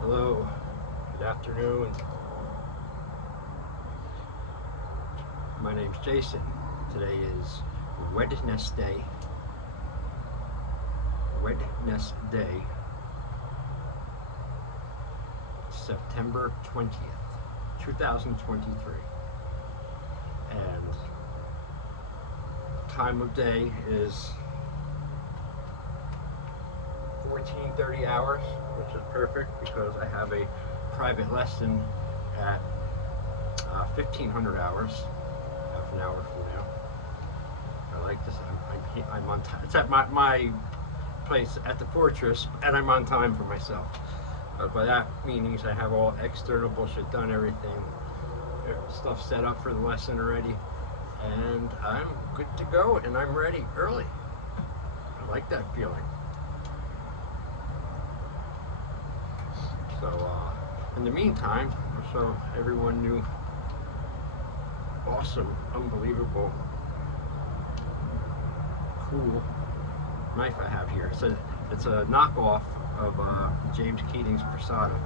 Hello, good afternoon. My name's Jason. Today is Wednesday. Wednesday, September 20th, 2023. And time of day is 14:30 hours, which is perfect because I have a private lesson at 1500 hours, half an hour from now. I like this. I'm on time. It's at my place at the fortress, and I'm on time for myself. But by that means I have all external bullshit done, everything, stuff set up for the lesson already, and I'm good to go, and I'm ready early. I like that feeling. So, in the meantime, I'll show everyone new, awesome, unbelievable, cool knife I have here. It's a knockoff of James Keating's Prasada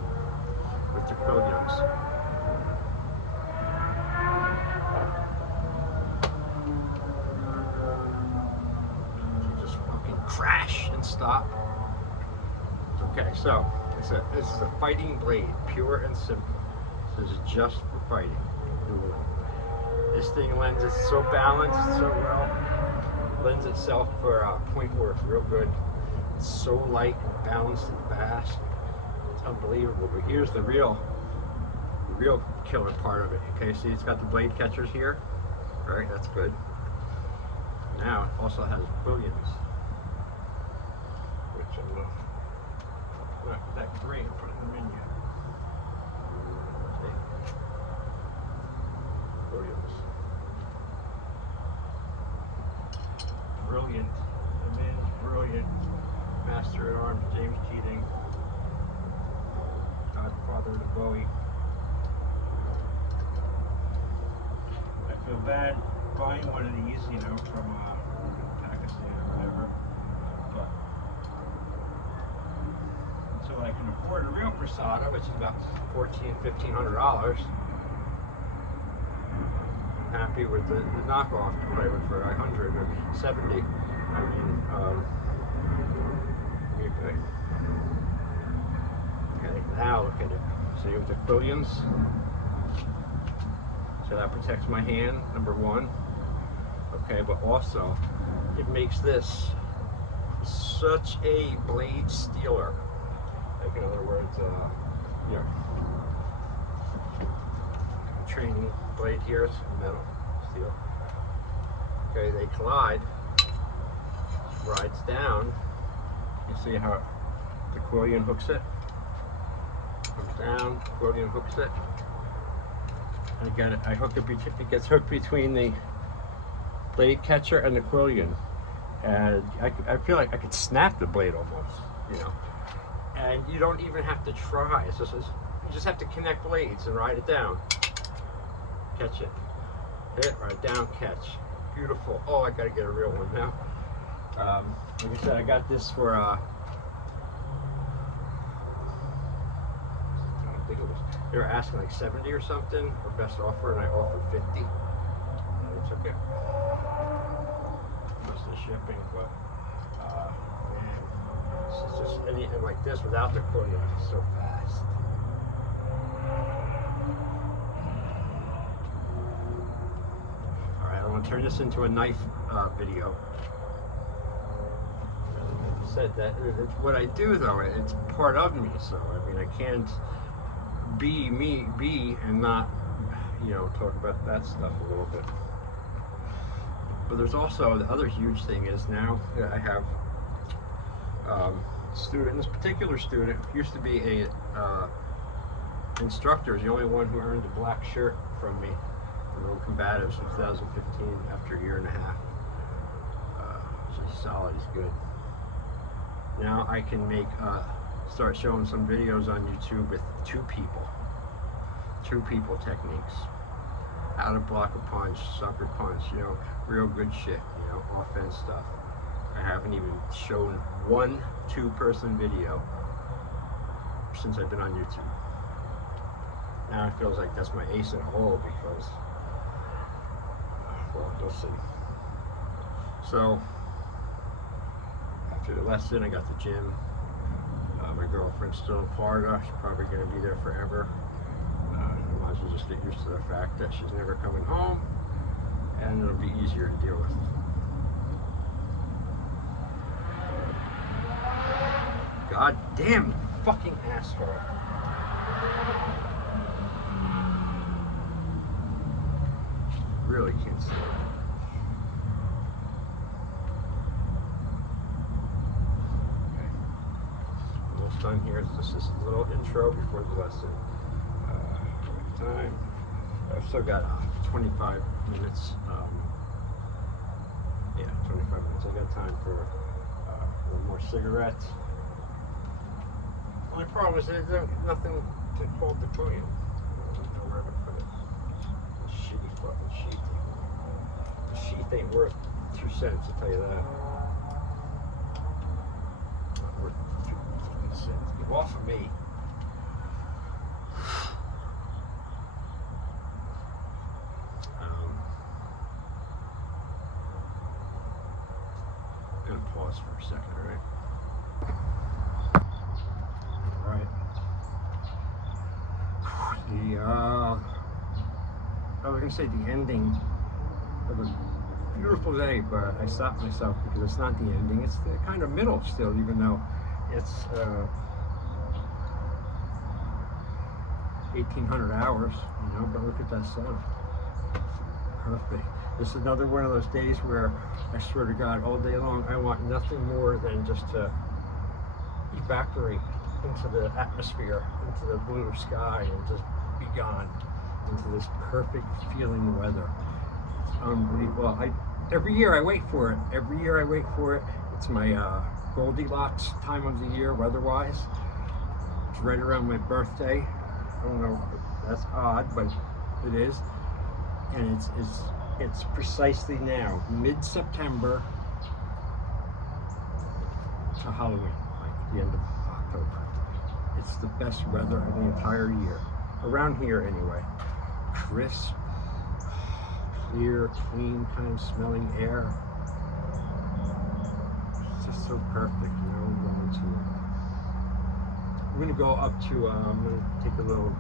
with the quillions. You just fucking crash and stop. Okay, so this is a fighting blade, pure and simple. This is just for fighting. This thing lends it so balanced, so well. Lends itself for point work real good. It's so light and balanced and fast. It's unbelievable. But here's the real killer part of it. Okay, see, it's got the blade catchers here. Right, that's good. Now it also has quillions, which I'm not that great at putting them in yet. See? Quillions. Brilliant. The man's brilliant. Master at Arms, James Keating. Godfather to Bowie. I feel bad buying one of these, from Pakistan or whatever. But until I can afford a real Prasada, which is about $1,500 I'm happy with the knockoff toy for 100 or 70. I mean, okay, now look at it. See, with the quillions, so that protects my hand, number one. Okay, but also it makes this such a blade stealer. Like, in other words, training blade here is metal, steel. Okay, they collide, rides down. You see how the quillion hooks it? Comes down, quillion hooks it. And again, I hook it, it gets hooked between the blade catcher and the quillion. And I feel like I could snap the blade almost, And you don't even have to try. It's just, you just have to connect blades and ride it down. Catch it. Hit, right down, catch. Beautiful. Oh, I gotta get a real one now. Like I said, I got this for I think it was, they were asking like 70 or something for best offer, and I offered 50. And I took it. Plus the shipping, but man, it's just anything like this without the quillion is so fast. I want to turn this into a knife video. Like I said, that it's what I do, though. It's part of me. So I mean, I can't be me and not, talk about that stuff a little bit. But there's also the other huge thing is now that I have student. This particular student used to be a instructor. Is the only one who earned a black shirt from me. Real combatives in 2015 after a year and a half. He's solid, he's good. Now I can start showing some videos on YouTube with two people techniques. How to block a punch, sucker punch, real good shit, offense stuff. I haven't even shown one two-person video since I've been on YouTube. Now it feels like that's my ace in the hole because, well, you'll see. So, after the lesson, I got the gym. My girlfriend's still in Florida. She's probably going to be there forever. I might as well just get used to the fact that she's never coming home, and it'll be easier to deal with. God damn, you fucking asshole. Really can't see it. Okay. Almost done here. This is a little intro before the lesson. Time. I've still got 25 minutes. Yeah, 25 minutes. I got time for one more cigarette. Only problem is there's nothing to hold the coin. I don't know where to put it. The shitty fucking sheet. The sheet ain't worth 2 cents, I'll tell you that. Not worth 2 fucking cents. Get off of me. I'm gonna pause for a second, alright? I was gonna say the ending of a beautiful day, but I stopped myself because it's not the ending, it's the kind of middle still, even though it's 1800 hours, you know, but look at that sun. Perfect. This is another one of those days where I swear to God, all day long, I want nothing more than just to evaporate into the atmosphere, into the blue sky, and just be gone into this perfect feeling weather. It's unbelievable. Every year I wait for it. Every year I wait for it. It's my Goldilocks time of the year, weather-wise. It's right around my birthday. I don't know if that's odd, but it is. And it's precisely now, mid-September to Halloween, like the end of October. It's the best weather of the entire year. Around here anyway. Crisp, clear, clean, kind of smelling air. It's just so perfect, you know. I'm going to go up to, I'm going to take a little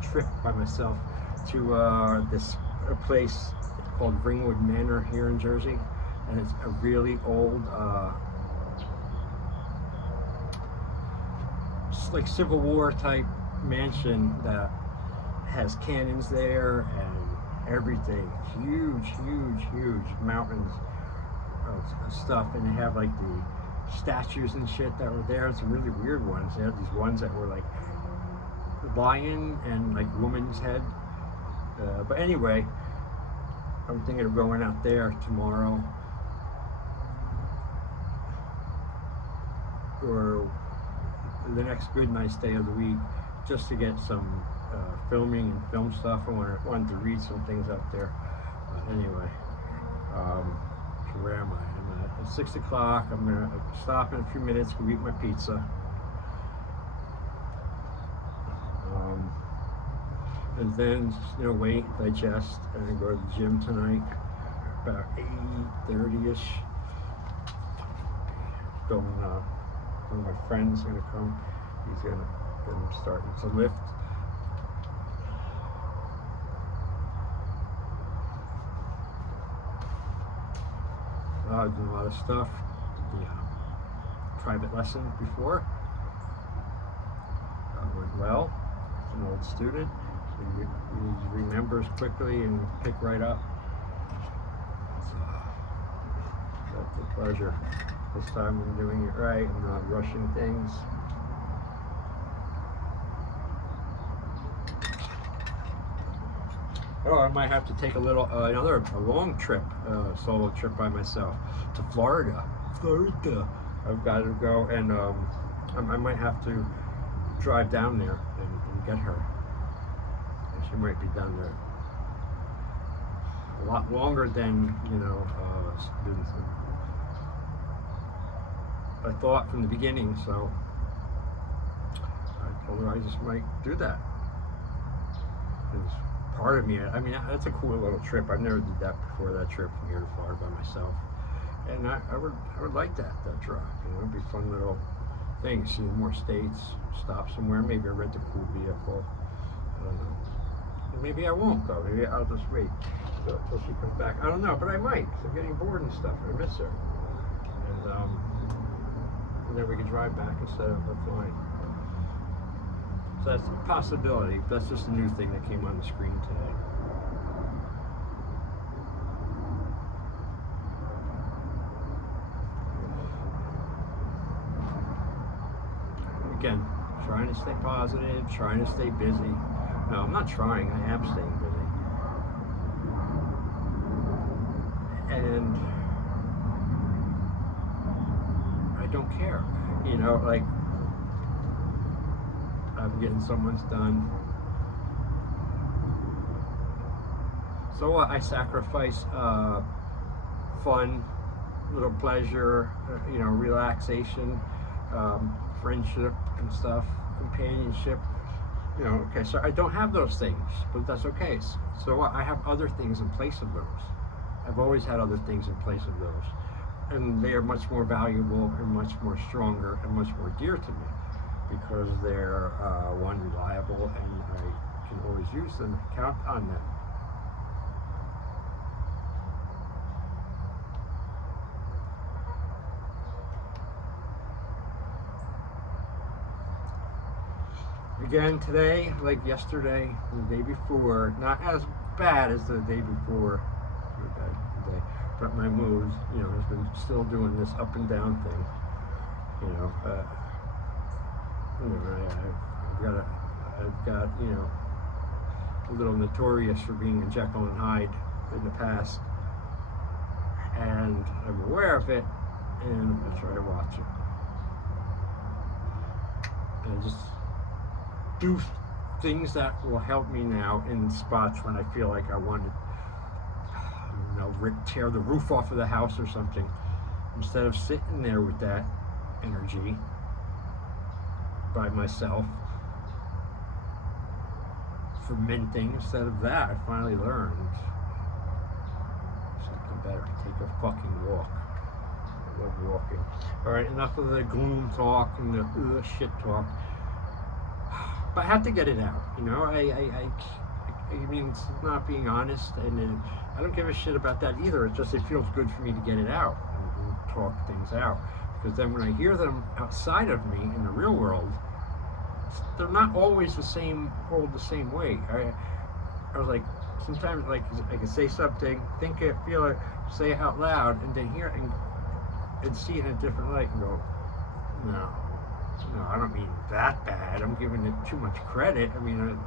trip by myself to this place called Ringwood Manor here in Jersey. And it's a really old, like Civil War type mansion that has cannons there and everything. Huge mountains of stuff, and they have like the statues and shit that were there. Some really weird ones. They had these ones that were like lion and like woman's head. But anyway, I'm thinking of going out there tomorrow or the next good nice day of the week, just to get some filming and film stuff. I wanted to read some things out there. But anyway, where am I? I'm at 6 o'clock. I'm gonna stop in a few minutes, go eat my pizza. And then, you know, wait, digest, and then go to the gym tonight about 8:30ish. Going, one of my friends is gonna come. He's gonna get him starting to lift. I've done a lot of stuff. The private lesson before went well. It's an old student. He remembers quickly and pick right up. So, that's a pleasure. This time I'm doing it right. I'm not rushing things. Oh, I might have to take a little, a long trip, solo trip by myself to Florida. I've got to go, and I might have to drive down there and get her. And she might be down there a lot longer than, you know, I thought from the beginning, so although I just might do that. It's part of me. I mean, that's a cool little trip. I've never did that before. That trip from here to Florida by myself, and I would like that drive. You know, it'd be a fun little thing. See more states, stop somewhere. Maybe I rent a cool vehicle. I don't know. Maybe I won't go. Maybe I'll just wait till she comes back. I don't know, but I might. Cause I'm getting bored and stuff. I miss her, and then we can drive back instead of flying. So that's a possibility. That's just a new thing that came on the screen today. Again, trying to stay positive, trying to stay busy. No, I'm not trying. I am staying busy. And I don't care. You know, like, I'm getting someone's done. So what? I sacrifice fun, little pleasure, you know, relaxation, friendship and stuff, companionship. You know, okay, so I don't have those things, but that's okay. So I have other things in place of those. I've always had other things in place of those. And they are much more valuable and much more stronger and much more dear to me because they're, one, reliable, and I can always use them, count on them. Again, today, like yesterday, the day before, not as bad as the day before, but my moods, you know, has been still doing this up and down thing. You know, I've got, you know, a little notorious for being a Jekyll and Hyde in the past, and I'm aware of it, and I try to watch it. And just do things that will help me now in spots when I feel like I want to, you know, tear the roof off of the house or something. Instead of sitting there with that energy by myself, fermenting, instead of that, I finally learned something better. Take a fucking walk. I love walking. All right, enough of the gloom talk and the shit talk. But I have to get it out, you know. I mean, it's not being honest, and I don't give a shit about that either. It's just it feels good for me to get it out and talk things out, because then when I hear them outside of me in the real world, they're not always the same, hold the same weight. I was like, sometimes like I can say something, think it, feel it, say it out loud, and then hear it and see it in a different light and go, no, I don't mean that bad. I'm giving it too much credit. I mean,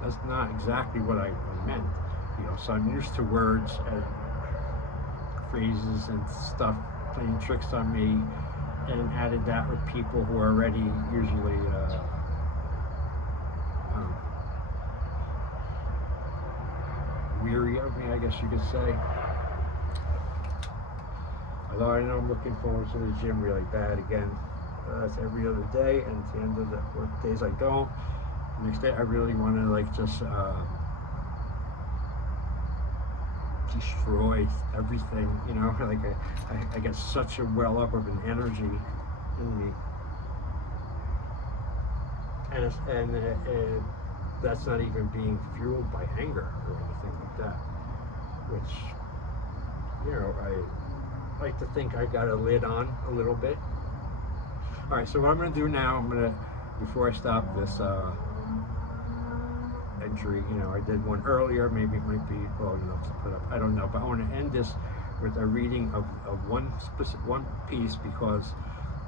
that's not exactly what I meant. You know, so I'm used to words and phrases and stuff playing tricks on me, and added that with people who are already usually weary of me, I guess you could say. Although I know I'm looking forward to the gym really bad again. That's every other day, and at the end of the work days I don't. The next day I really want to like just destroy everything, you know. Like I get such a well up of an energy in me, and that's not even being fueled by anger or anything like that. Which, you know, I like to think I got a lid on a little bit. All right, so what I'm going to do now, I'm going to, before I stop this entry, you know, I did one earlier, maybe it might be long enough to put up, I don't know, but I want to end this with a reading of one piece, because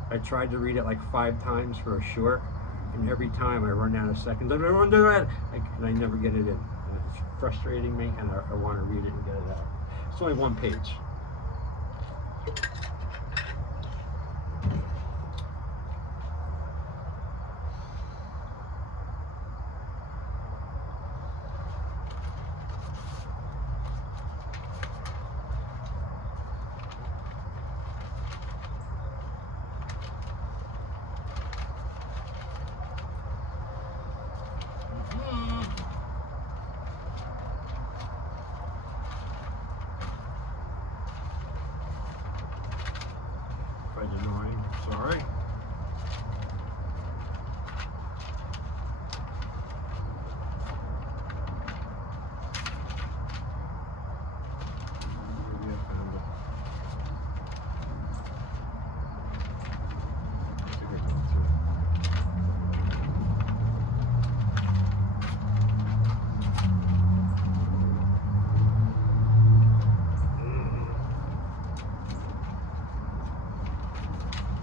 I tried to read it like 5 times for a short, and every time I run out of seconds, and I never get it in. And it's frustrating me, and I want to read it and get it out. It's only 1 page.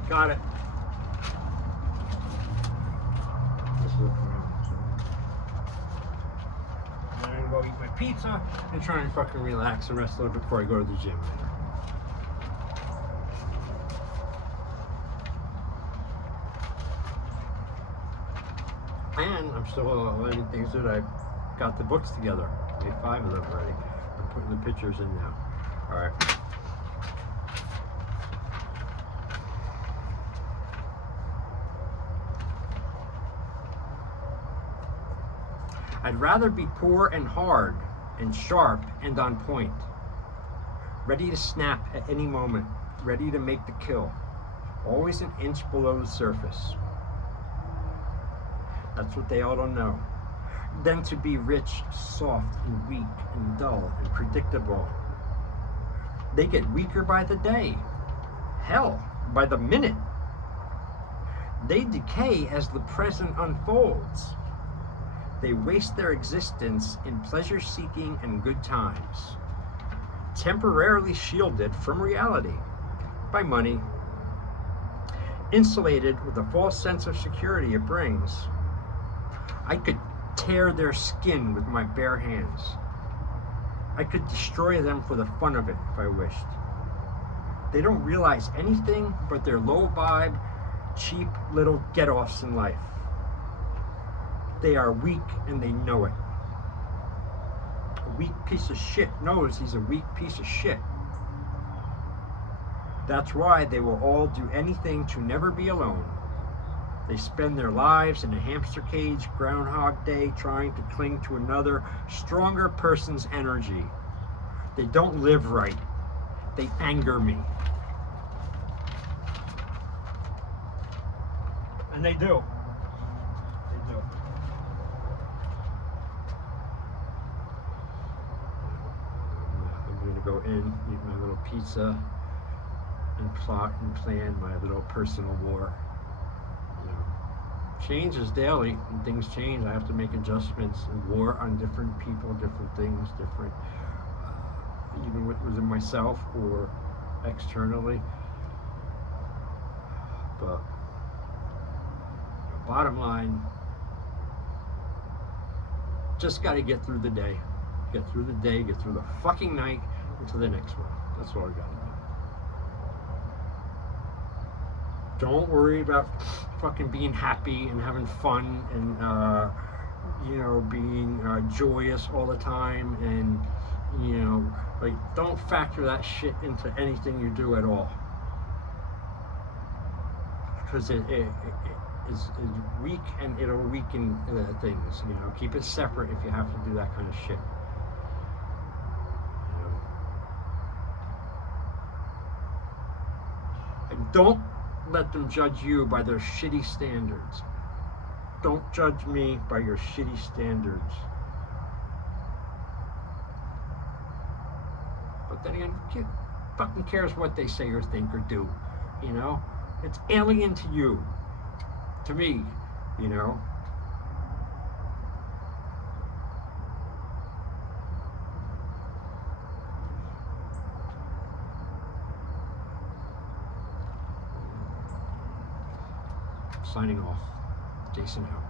Got it. This is I'm gonna go eat my pizza and try and fucking relax and rest a little bit before I go to the gym later. And I'm still learning things that I got the books together. Made 5 of them already. I'm putting the pictures in now. Alright. I'd rather be poor and hard and sharp and on point, ready to snap at any moment, ready to make the kill, always an inch below the surface. That's what they all don't know. Than to be rich, soft, and weak, and dull, and predictable. They get weaker by the day. Hell, by the minute. They decay as the present unfolds. They waste their existence in pleasure-seeking and good times, temporarily shielded from reality by money, insulated with the false sense of security it brings. I could tear their skin with my bare hands. I could destroy them for the fun of it if I wished. They don't realize anything but their low-vibe, cheap little get-offs in life. They are weak and they know it. A weak piece of shit knows he's a weak piece of shit. That's why they will all do anything to never be alone. They spend their lives in a hamster cage, Groundhog Day, trying to cling to another, stronger person's energy. They don't live right. They anger me. And they do. They do. I'm going to go in, eat my little pizza, and plot and plan my little personal war. You know, change is daily, and things change. I have to make adjustments and war on different people, different things, different, even within myself or externally. But bottom line, just got to get through the day. Get through the day, get through the fucking night, into the next one. That's all I got to do. Don't worry about fucking being happy and having fun and, you know, being joyous all the time and, you know, like, don't factor that shit into anything you do at all. Because it is weak and it'll weaken things, you know. Keep it separate if you have to do that kind of shit. You know? And don't let them judge you by their shitty standards. Don't judge me by your shitty standards. But then again, who fucking cares what they say or think or do, you know? It's alien to you, to me, you know? Signing off. Jason out.